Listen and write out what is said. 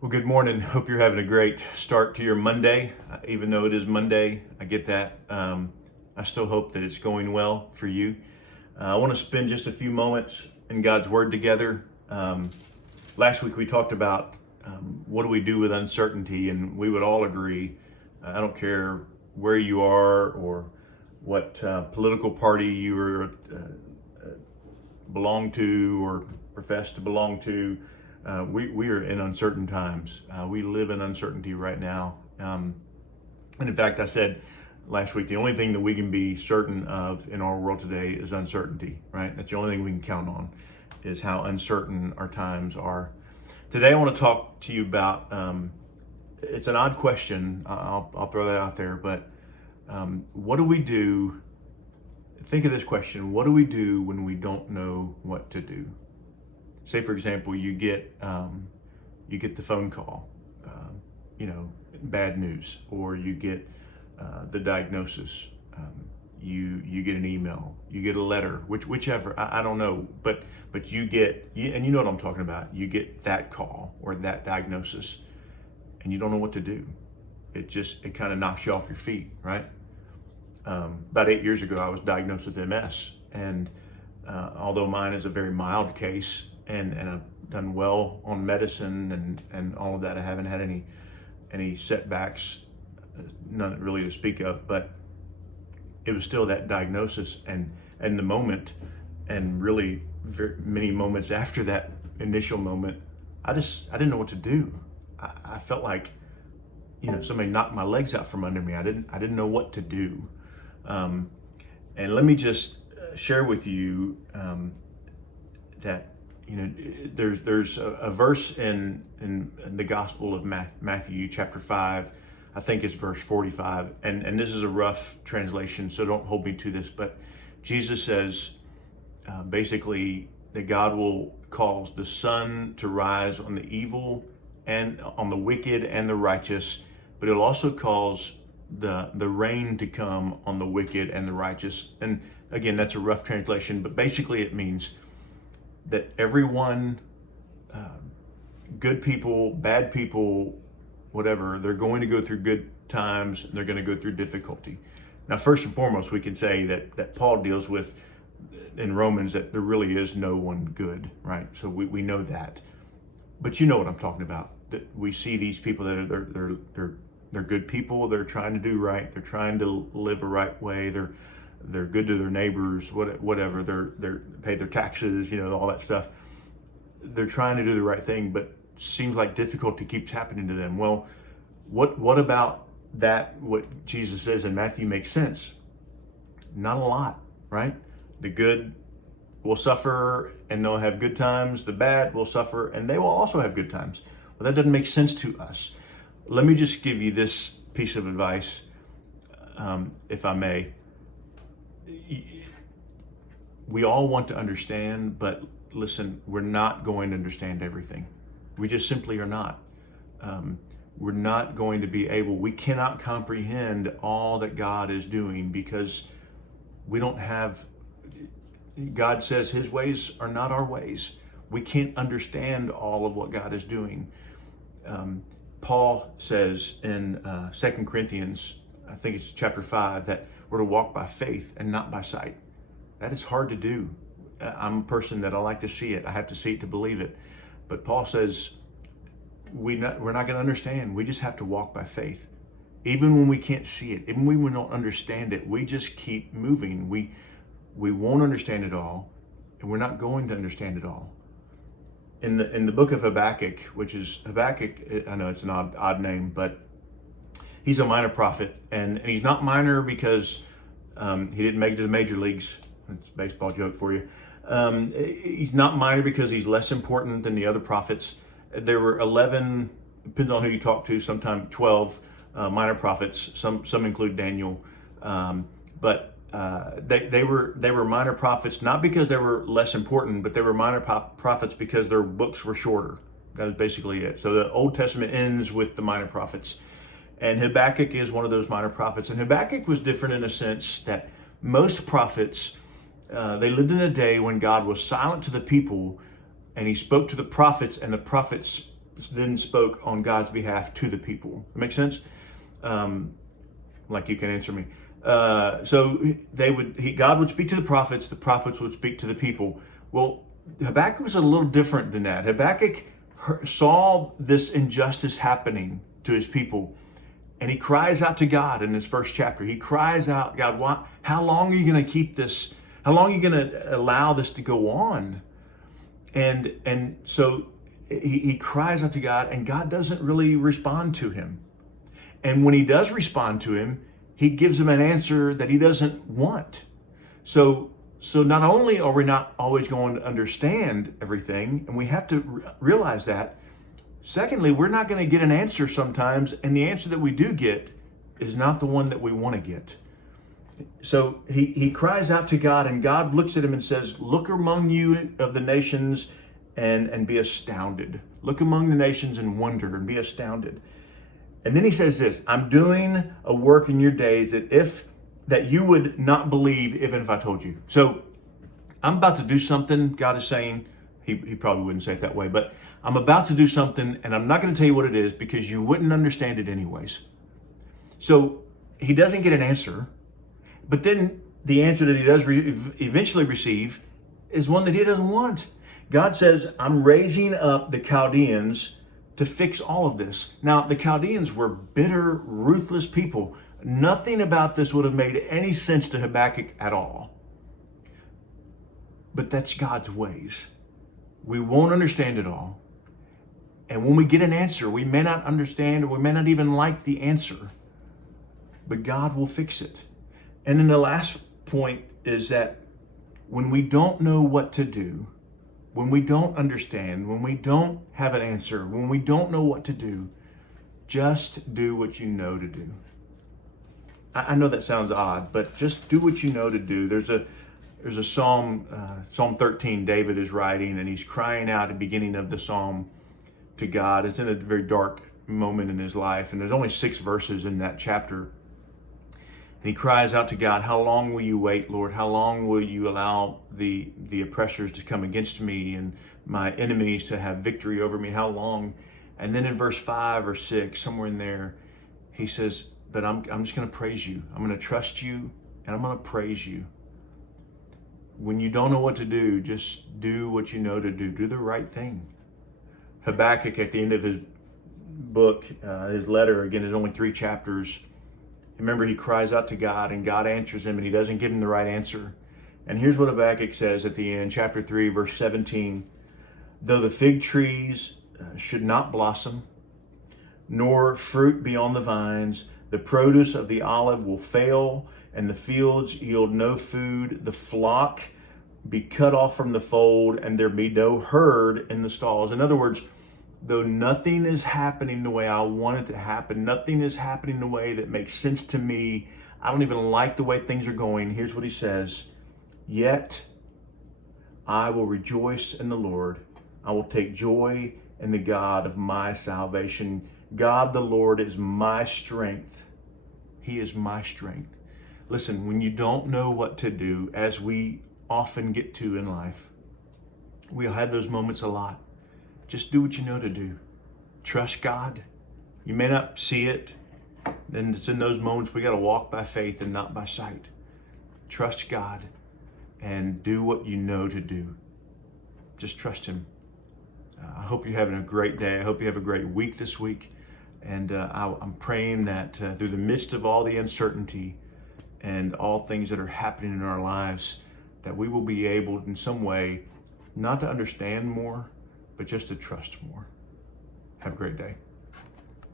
Well, good morning. Hope you're having a great start to your Monday. Even though it is Monday, I get that. I still hope that it's going well for you. I want to spend just a few moments in God's Word together. Last week we talked about what do we do with uncertainty, and we would all agree. I don't care where you are or what political party belong to or profess to belong to. We are in uncertain times. We live in uncertainty right now. And in fact, I said last week, the only thing that we can be certain of in our world today is uncertainty, right? That's the only thing we can count on, is how uncertain our times are. Today, I want to talk to you about, it's an odd question. I'll throw that out there, but what do we do? Think of this question. What do we do when we don't know what to do? Say, for example, you get the phone call, bad news, or you get the diagnosis, you get an email, you get a letter, whichever, I don't know, but and you know what I'm talking about. You get that call or that diagnosis, and you don't know what to do. It kind of knocks you off your feet, right? About 8 years ago, I was diagnosed with MS, and although mine is a very mild case, and I've done well on medicine and all of that. I haven't had any setbacks, none really to speak of, but it was still that diagnosis and the moment, and really many moments after that initial moment, I didn't know what to do. I felt like, somebody knocked my legs out from under me. I didn't know what to do. And let me just share with you that there's a verse in the Gospel of Matthew chapter 5, I think it's verse 45, and this is a rough translation, so don't hold me to this, but Jesus says basically that God will cause the sun to rise on the evil and on the wicked and the righteous, but it'll also cause the rain to come on the wicked and the righteous. And again, that's a rough translation, but basically it means that everyone, good people, bad people, whatever, they're going to go through good times, and they're going to go through difficulty. Now, first and foremost, we can say that Paul deals with in Romans that there really is no one good, right? So we know that. But you know what I'm talking about. That we see these people that they're good people. They're trying to do right. They're trying to live a right way. They're good to their neighbors, whatever. They're pay their taxes, all that stuff. They're trying to do the right thing, but seems like difficulty keeps happening to them. Well, what about that? What Jesus says in Matthew makes sense. Not a lot, right? The good will suffer and they'll have good times. The bad will suffer and they will also have good times. Well, that doesn't make sense to us. Let me just give you this piece of advice, if I may. We all want to understand, but listen, we're not going to understand everything. We just simply are not. We're not going to be able, we cannot comprehend all that God is doing because we don't have, God says his ways are not our ways. We can't understand all of what God is doing. Paul says in 2 Corinthians, I think it's chapter 5, that we're to walk by faith and not by sight. That is hard to do. I'm a person that I like to see it. I have to see it to believe it. But Paul says we're not going to understand. We just have to walk by faith. Even when we can't see it, even when we don't understand it, we just keep moving. We won't understand it all, and we're not going to understand it all. In the book of Habakkuk, which is Habakkuk, I know it's an odd name, but he's a minor prophet, and he's not minor because he didn't make it to the major leagues. That's a baseball joke for you. He's not minor because he's less important than the other prophets. There were 11, depends on who you talk to, sometimes 12 minor prophets. Some include Daniel, but they were minor prophets not because they were less important, but they were minor prophets because their books were shorter. That was basically it. So the Old Testament ends with the minor prophets. And Habakkuk is one of those minor prophets. And Habakkuk was different in a sense that most prophets, they lived in a day when God was silent to the people and he spoke to the prophets, and the prophets then spoke on God's behalf to the people. That makes sense? Like you can answer me. So God would speak to the prophets would speak to the people. Well, Habakkuk was a little different than that. Habakkuk saw this injustice happening to his people, and he cries out to God in his first chapter. He cries out, God, how long are you going to keep this? How long are you going to allow this to go on? And so he cries out to God, and God doesn't really respond to him. And when he does respond to him, he gives him an answer that he doesn't want. So not only are we not always going to understand everything, and we have to realize that, secondly, we're not going to get an answer sometimes, and the answer that we do get is not the one that we want to get. So he cries out to God, and God looks at him and says, look among you of the nations and be astounded. Look among the nations and wonder and be astounded. And then he says this, I'm doing a work in your days that you would not believe even if I told you. So I'm about to do something, God is saying, he probably wouldn't say it that way, but I'm about to do something and I'm not going to tell you what it is because you wouldn't understand it anyways. So he doesn't get an answer, but then the answer that he does eventually receive is one that he doesn't want. God says, I'm raising up the Chaldeans to fix all of this. Now, the Chaldeans were bitter, ruthless people. Nothing about this would have made any sense to Habakkuk at all. But that's God's ways. We won't understand it all. And when we get an answer, we may not understand or we may not even like the answer. But God will fix it. And then the last point is that when we don't know what to do, when we don't understand, when we don't have an answer, when we don't know what to do, just do what you know to do. I know that sounds odd, but just do what you know to do. There's a psalm, Psalm 13, David is writing, and he's crying out at the beginning of the psalm to God. It's in a very dark moment in his life, and there's only 6 verses in that chapter. And he cries out to God, how long will you wait, Lord? How long will you allow the oppressors to come against me and my enemies to have victory over me? How long? And then in verse 5 or 6, somewhere in there, he says, but I'm just going to praise you. I'm going to trust you, and I'm going to praise you. When you don't know what to do, just do what you know to do. Do the right thing. Habakkuk, at the end of his book, his letter, again, there's only 3 chapters. Remember, he cries out to God, and God answers him, and he doesn't give him the right answer. And here's what Habakkuk says at the end, chapter 3, verse 17. Though the fig trees should not blossom, nor fruit be on the vines, the produce of the olive will fail, and the fields yield no food. The flock be cut off from the fold, and there be no herd in the stalls. In other words, though nothing is happening the way I want it to happen, nothing is happening the way that makes sense to me, I don't even like the way things are going, here's what he says, yet I will rejoice in the Lord. I will take joy in the God of my salvation. God the Lord is my strength. He is my strength. Listen, when you don't know what to do, as we often get to in life, we'll have those moments a lot. Just do what you know to do. Trust God. You may not see it. And it's in those moments we got to walk by faith and not by sight. Trust God and do what you know to do. Just trust him. I hope you're having a great day. I hope you have a great week this week. And I'm praying that through the midst of all the uncertainty and all things that are happening in our lives, that we will be able in some way not to understand more, but just to trust more. Have a great day.